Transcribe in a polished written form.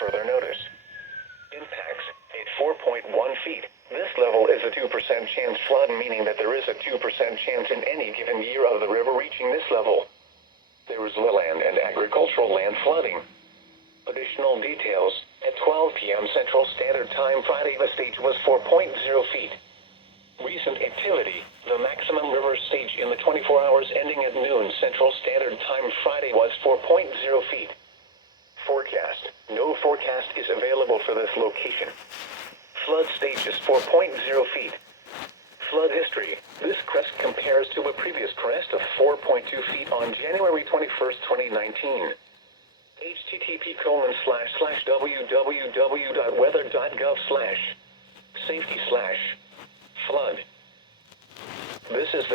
Further notice. Impacts at 4.1 feet. This level is a 2% chance flood, meaning that there is a 2% chance in any given year of the river reaching this level. There is land and agricultural land flooding. Additional details. At 12 p.m. Central Standard Time Friday, the stage was 4.0 feet. Recent activity. The maximum river stage in the 24 hours ending at noon Central Standard Time Friday was 4.0 feet. Forecast. No forecast is available for this location. Flood stage is 4.0 feet. Flood history. This crest compares to a previous crest of 4.2 feet on January 21st, 2019. http://www.weather.gov/safety/flood. This is the